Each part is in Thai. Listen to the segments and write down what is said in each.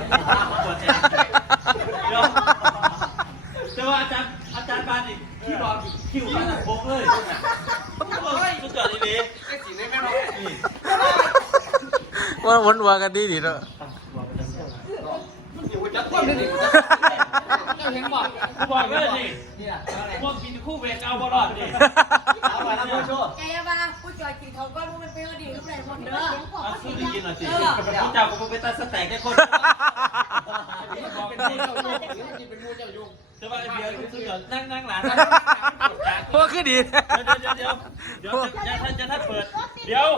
แต่ว่าอาจารย์อาจารย์บานอีกที่บอกคิวมันโกเลยมันวนวากันดีดีเนาะมันอยู่จัดควบนีเห็นบอกบอกเลยนี่พวกกินคู่เวกเอาบอลดีติเจ้าก็ไปตัดสแต็กแค่คนีเดี๋ยวนั่งนั่งหลานพวกคือดีเดี๋ยวเดี๋ยวเดี๋ยวจะเปิด เดี๋ยว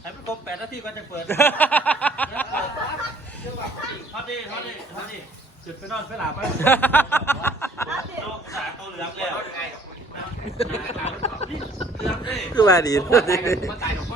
ให้มันครบแปดหนาทีก่อนจะเปิดพอดีพอดีพอดีจุดไปนอดไปหลับไปต้องเหลืองแล้วเหลืองดเหลืองดเหลืองลว่าดีมาตาเหนุ่มคนเหลืองดียว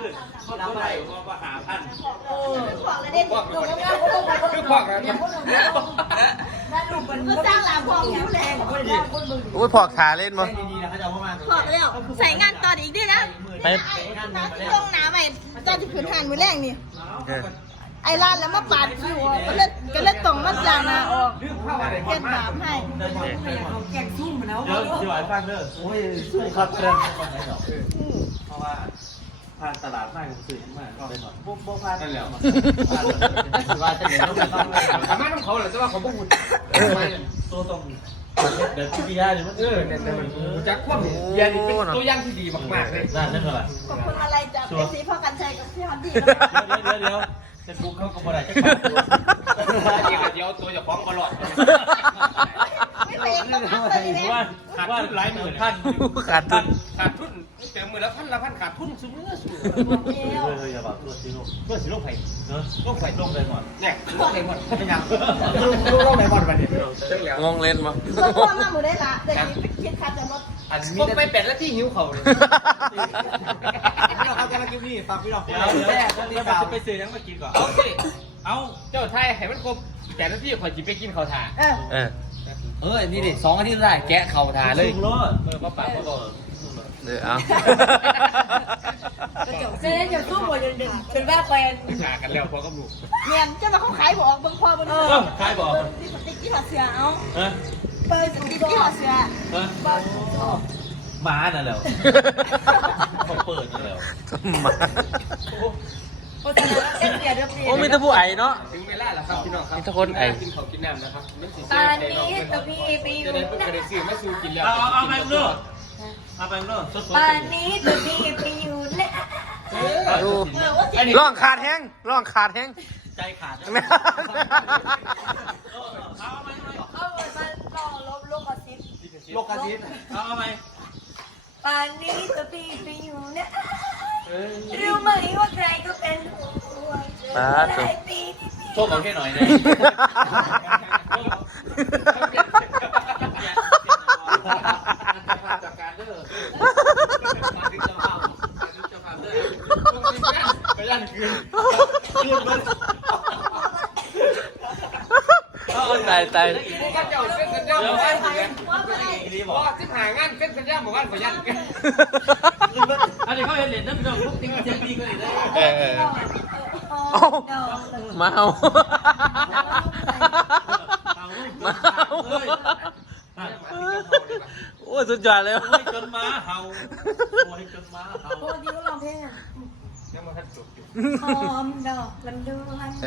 ขึ้นเขาไปหาพันขวาแล้วเด็กหนุ่ก็ขวาแล้วเนี่แล้วหนุ่มมันก็สร้างหลังขวาอยู่แรงอุ้ยขวางขาเล่นมั้งวใส่งานตอนอีกด้วยนะไปลงน้ำไปอนจุดผื้นหันมือแรงนี่ ไอ้ลาดแล้วมาปาดอยู่ก็เล่นก็เล่นตรงมาจางนาออกเก็บบาปให้เขาแก่งสู้มาแล้วเดี๋ยวไอ้ฟังเด้อสู้ครับเพื่อนเพราะว่าทาตลาดมากสื่อมาก็เลยหมดพวกพวกพาดแล้วว่าจะเห็นต้องต้องไม่ต้องเขาเลยแต่ว่าเขาบุกดตัวตรงเดี๋ยวพี่พิยาหรือว่าเออเนยต่มันจักว่าเป็นตัวย่าง ที่ ดี มากๆ เลยไดเท่าไหร่ขอบคุณอะไรจ้ะพี่พ่อกันชัยกับพี่ลอดเดี๋ยวเดี๋ยวเดี๋ยวจะบุกเข้ากับบริษัทเดี๋ยวตัวจะฟ้องบอลลอนไม่เป็นไรเลยว่าขาดทุนหลายหมื่นาดทุนขากาศทุ่นสูงเมื่อสูงเอยเอยอย่าบอกตัวสีลูกตัวสีลูกไผ่เออลูกไผ่ลงไปหมดเนี่ยลงไปหมดเป็นยังลูกลูกงไปหมดวันนี้งงเล่นมั้งตัองมามือได้ละแต่คิดคาดจะลดอันนี้ไปแปดแล้วที่หิ้วเขาเลยเราเขาแค่มากินนี่ฝังพี่เราแล้วนี่เราไปซื้อยังมากินก่อนโอเคเอาเจ้าไทยให้มันครบแก่แล้วที่ขอจิไปกินข้าวถาเออเออนี่ดิสองอาทิตย์ได้แกะข้าวถาเลยสุดอมื่อป้าป้าบอกเดยเจ๊เดี๋ยวตู้หมดเดินเดินเป็นแว่แปลนฉากันแล้วพอก็บุกเนี่ยจะมาเขาขายบอกบังพอบังเออขายบอกติดติดที่หัวเสียเอาเปิดติดที่หัวเสียมานะแล้วเขาเปิดแล้วมาโอ้มีตะพูไอเนาะถึงเวลาแล้วครับพี่น้องครับมีตะคนไอกินขากินน้ำนะครับตอนนี้ตะพีไปอยู่ไหนเอาเอาไปเลยป่านนี้ตัวีไปอยู่แล้วร่องขาดแห้งร่องขาดแห้งใจขาดเข้ามาไหมเข้มลอกระซิบลกระซิบเขาไหมป่านนี้ตัวพี่ไปอยู่เนี่ยรู้ไหมว่าใครก็เป็นหัวหนโชคเอาแค่หน่อยเนี่ยตายตายมาเอามาเอาโอ้สุดยอดเลยเฮ้ยจนมาเอาโอ้ยจนมาเอาโอ้ยดีว่าร้องเพลงอ่ะหอมดอกลำดวนกันเล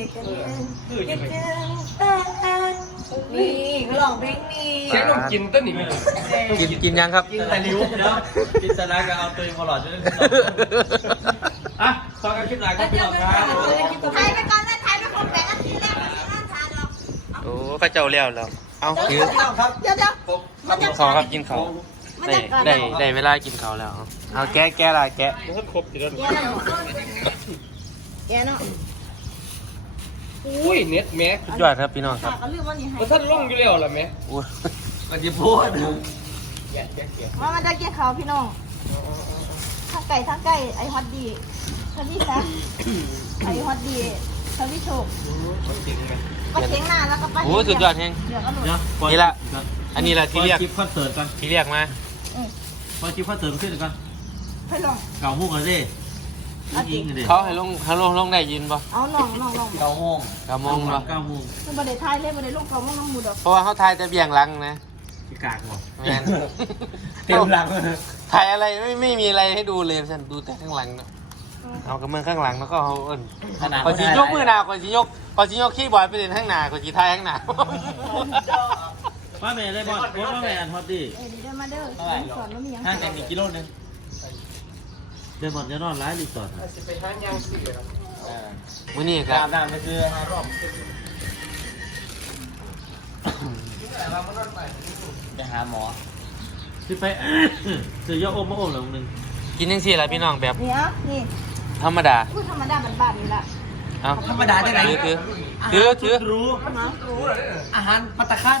ยกันเลยนี่หลองเพลงนี้แค่ลองกินต้นนี้กินกินยังครับกินแต่ริ้วเนาะกินแต่ละก็เอาตัวเองมาหลอดจนได้สองอ่ะซอกันคิดอลายก็ไปหลอดครับใช้ไปก่อนเลยใช้ไปก่อนแบ่งกันทีแรกไม่ต้องทานหรอกโอ้ข้าเจ้าเลี้ยวแร้วเอาเดี๋ยวเดี๋ยวผมขอครับกินเขาได้ได้ได้ได้เวลากินเขาแล้วเอาแก้แก้ละแกะแกะครบทีเดียวแกะเนาะอุ้ยเน็ตแม็กจุดยอดครับพี่น้องครับแล้วท่านลงอยู่แล้วล่ะแม็กอุ้ยมันจะพูดมันาะเกี่ยวเขาพี่น้องทั้งไก่ทั้งไก่ไอฮอตดีทวีซะไอฮอตดีทวีโชกก็งน้้วก็โอ้ยุดยอดแห้งนี่แหละอันนี้แหละที่เรียกที่เรียกมาพอจิ้มพอเติมขึ้นก่อนให้ลงเก่ามุกอะไรดิเขาให้ลงให้ลงลงได้ยินปะเอาลงลงลงเก้าโมเก้าโมงป่ะเก้าโมงไม่ได้ทายเลยมม่ได้ลงเก้าโมงน้องมูดอ่ะเพราะว่าเขาทายจะเบี่ยงลังนะพิกากบอกเต็มลังทายอะไรไม่ไม่มีอะไรให้ดูเลยฉันดูแต่ข้างหลังเนาะเอากระเมินข้างหลังแล้วก็เขาเอิญก่อจียกมือหนาก่อจียกก่อจียกขี้บอยไปเดินข้างหน้าขอจีทายข้างหนาป้าแม่เลยบอลป้าแม่อันฮอตดิเดมาเด้อท่านสอนมันมีอ่งกิโลนึงเดบอลจะนอนร้ายรีสอร์ทไป่มือนี่ครับการดันคือหารอบไปหาหมอที่ไปซื้อยโอมมโอมหลังนึงกินยังสี่อะไรพี่น้องแบบ นี้ยนี่ธรรมดาพูดธรรมดาบันบานนี่ละธรรมดาได้ไหนคือคือคือรู้ อาหารปัตตะคั่น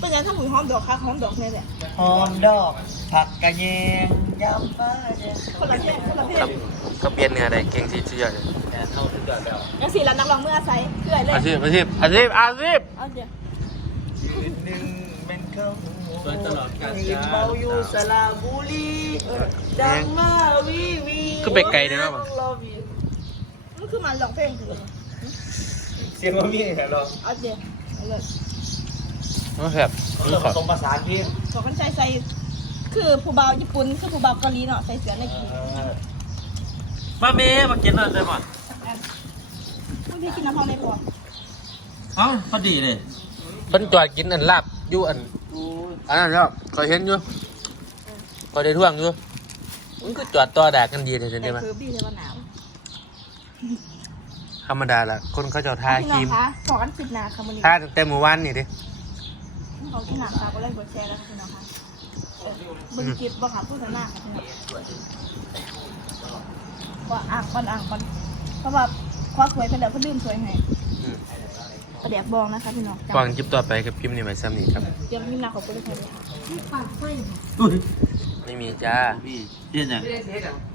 เป็นไงถ้ามืหอมดอกคะหอมดอกแค่ยหอมดอกผักกระเยงยำปลาเนี่ยคนละเพศคนละเพศเขาเปลี่ยนเนื้อได้เก่งที่สุดเลยเท่ี่เดืล้วงนสี่ลำนักลองเมื่อไซเคลื่อนเลยอาชีพอาชีพอาชีพอาชีพตลอดการจ้าวีวีก็ไปไกลได้ไหมบ้างก็คือมันหลอกเพลงเสียงว่ามีอะไรหรอมัแบบผสมภาษาที่บอกว่าใช้ใส่คือผู้บ่าวญี่ปุ่นคือผู้บ่าวเกาหลีเนาะใส่เสื้อในกีมาเมย์มากินอะได้ไหมมาเมยกินน้ำพองในปอดอ๋อพอดีเลยเพินจอดกินอันลาบยูอันอันนั้นเนาะคอยเห็นอยู่เคยได้ท่วงอยู่มันก็จอดต่อดากันดีเลยใช่ไหมคาธรรมดาละคนเขาจะทาครีมทาตัมงแต่เมื่อวานนี่ดิขาที่หนักตาก็เล่นบทแชร์แล้วคุณน้องคะบึงกิบบ่ค่ะพูดหน้าค่ะว่าอ่างปันอ่างปันเพราะว่าควักสวยไป็นเด็กก็ดื่มสวยไงประดี๋ยวบองนะคะพี่น้องฟังจิบต่อไปกับพิมพ์ในไมเซ้ำนี่ครับเดียวพิมพ์หน้าขอบคุณเยค่ะปากไฟไม่มีจ้า พี่เรียน